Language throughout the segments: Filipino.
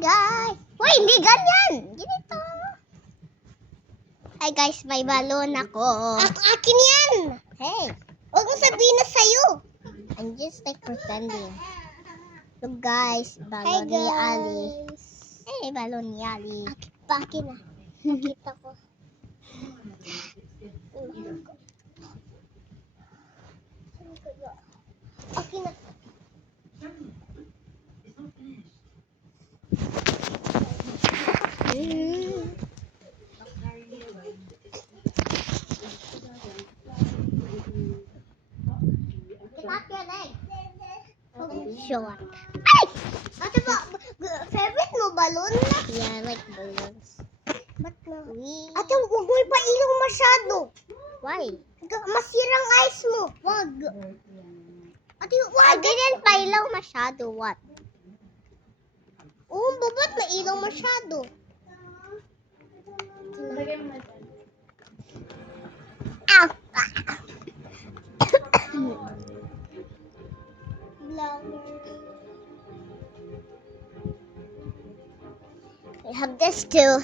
guys! Uy, hindi ganyan! Ganito. Hi guys, may balon ako. Akin yan! Hey, huwag mo sabihin na sa'yo. I'm just like pretending. So guys, balon ni Ali. Hey, balon ni Ali. Akin na. Nakita ko. Akin na. Short. Ay! Ate ba, favorite mo balloon? Yeah, I like balloons. Ba't na? Ate, huwag mo ipailaw masyado. Why? Masirang eyes mo. Wag. Ate, wag. I didn't pailaw masyado. What? Oo, ba't mailaw masyado? Ow! I have this too.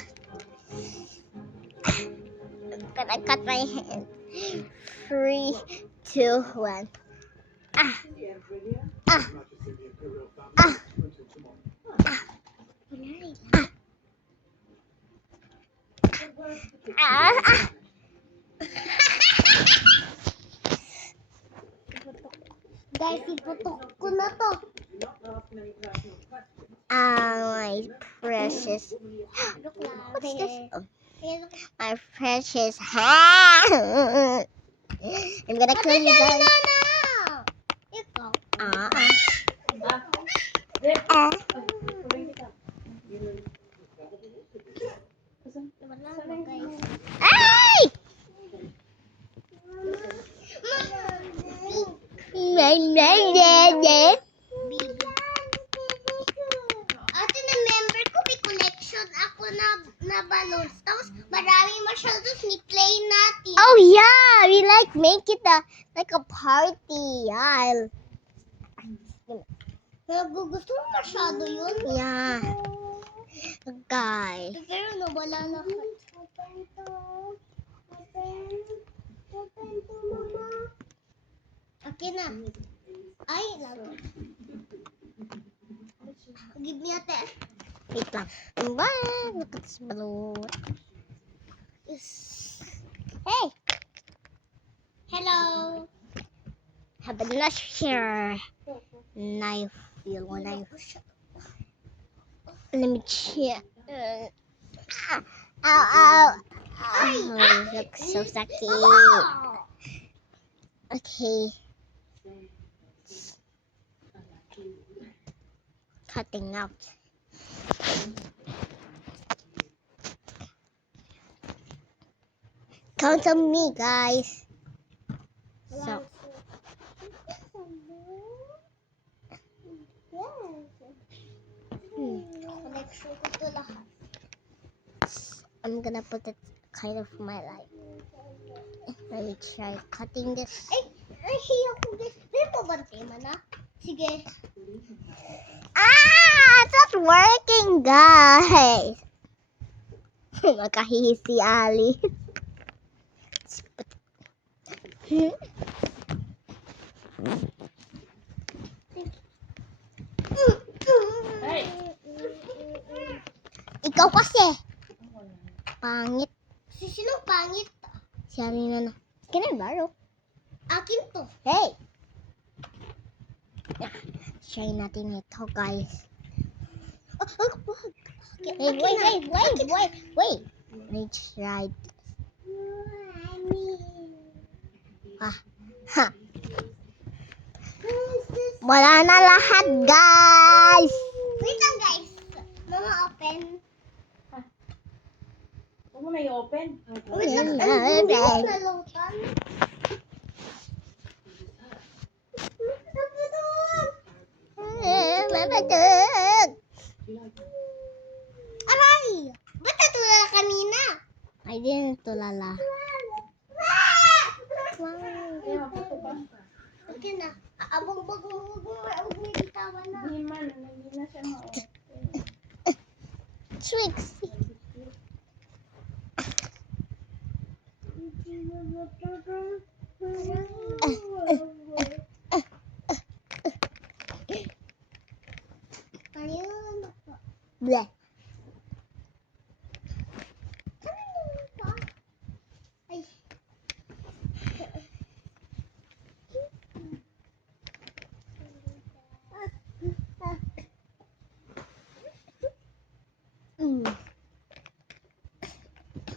I'm gonna cut my hand. 3, 2, 1. Ah. Ah. Ah. Ah. Ah. Guys, iputok ko na to. My precious. What's this? Oh. My precious hand. I'm gonna clean you guys. Hey! Ate, na-member ko, may collection ako na balloons. Tapos, marami masyado. Tapos, ni-play natin. Oh, yeah! We make it like a party. Yeah. Gusto mo masyado yun? Yeah. Guys. Pero nawala na. Open to, mama. Akin na. Ay, labo. Give me a test. Wait lang. Bye. Look at this balloon. Hey. Hello. Have a nice here. Knife. You want knife? Let me check. Ow, ow. Oh, looks so sucky. Okay. Cutting out. Count on me, guys. So. I'm gonna put it kind of my life. Let me try cutting this. Ay, ako guys. Pero po ba tema na? Sige. It's not working, guys. Makahihi si Ali. Hey. Ikaw kasi. Pangit. Sinong pangit? Si Alina na. Can I borrow? Akin to. Hey! Try natin ito, guys. Hey, wait. Let me try this. Ha. Wala na lahat, guys. Wait lang, guys. Mama, open. Huwag mo na i-open. Wait lang, ang buhok na lutan. Aray! Ba't natulala kanina? I didn't tulala. Okay na. Abang-bag mo, huwag mo bitawan na. Hindi man, hindi na siya ma-open. tricks. Bleh.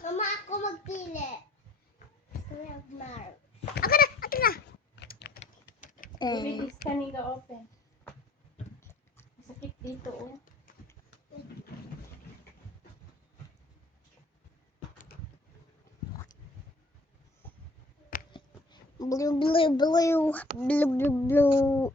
Mama, ako magpili. Ako na, ako na. Bilis ka nila open. Sakit dito, oh. Blue, blue, blue. Blue, blue, blue.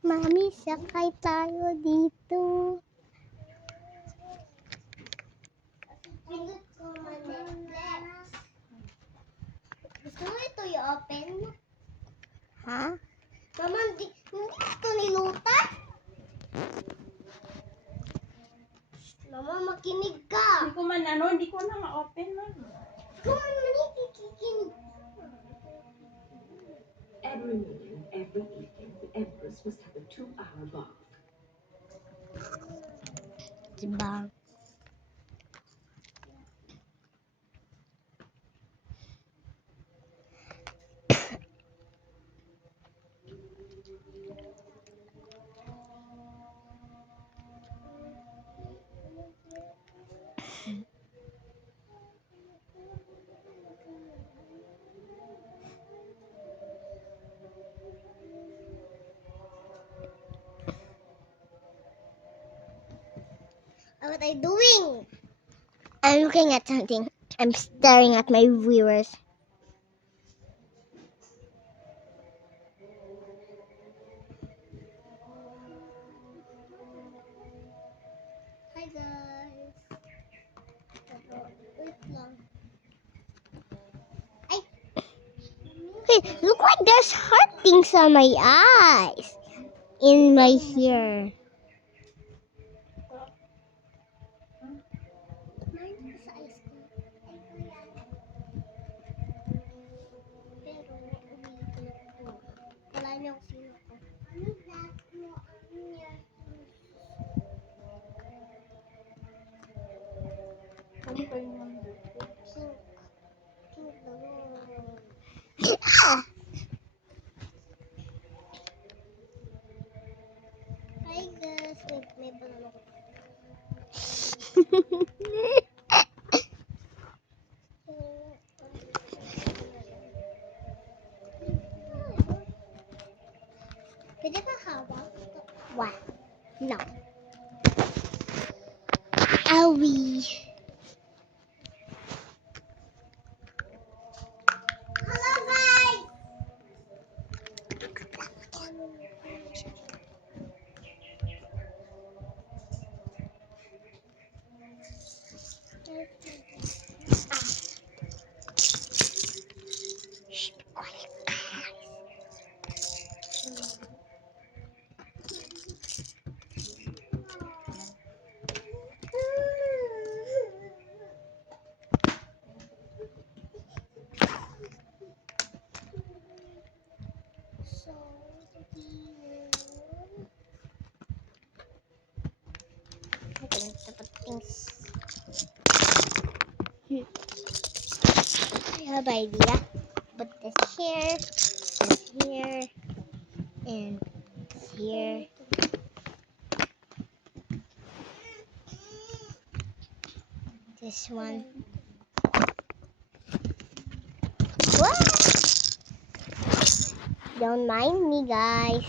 Mami, sakay tayo dito. Gusto mo ito i-open? Ha? Mama, hindi ito nilutan? Mama, makinig ka. Hindi ko na ma-open, man. Kung manikikinig. Every morning, every evening, the Empress must have a 2-hour bath. Diba? What are you doing? I'm looking at something. I'm staring at my viewers. Hi guys. Wait lang. Ay. Hey, look like there's heart things on my eyes. In my hair. Wala niyang sino ko. Ano pa yung number? Pink. Pink balloon. Hi guys. Wait, may balloon ako. Pwede ka hawak? What? No. Owie. Hello guys! Shh, quiet guys. So, I think the things. I have an idea. Put this here, and here. This one. What? Don't mind me, guys.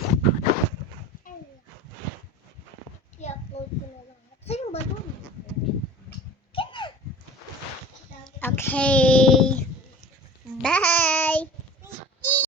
I-upload ko na lang. Saan yung balon? Okay.